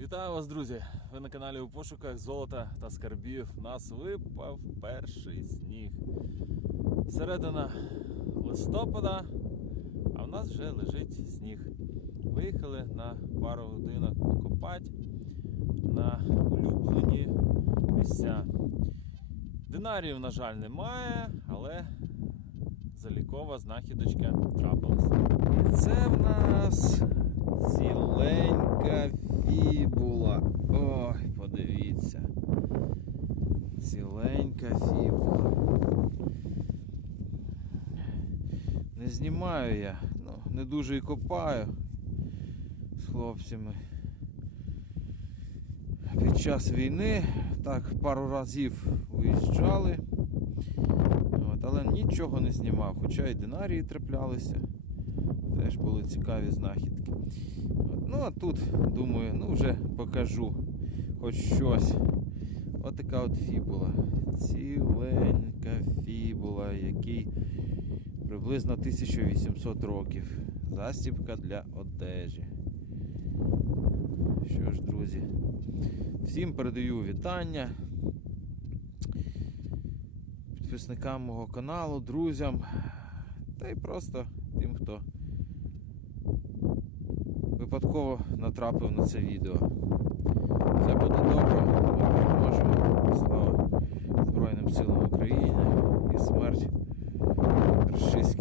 Вітаю вас, друзі! Ви на каналі у пошуках золота та скарбів. Нас випав перший сніг. Середина листопада, а в нас вже лежить сніг. Виїхали на пару годинок покопати на улюблені місця. Динаріїв, на жаль, немає, але залікова знахідочка трапилася. І це в нас ціленька фібула. Ой, подивіться. Фібула. Не знімаю я, ну, не дуже і копаю з хлопцями. Під час війни так пару разів виїжджали. От, але нічого не знімав, хоча і динарії траплялися. Теж були цікаві знахідки. От, ну а тут, думаю, ну вже покажу хоч щось. От така от фібула. Ціленька фібула, який приблизно 1800 років. Застібка для одежі. Що ж, друзі, всім передаю вітання підписникам мого каналу, друзям та й просто тим, хто випадково натрапив на це відео. Україні і смерть російських.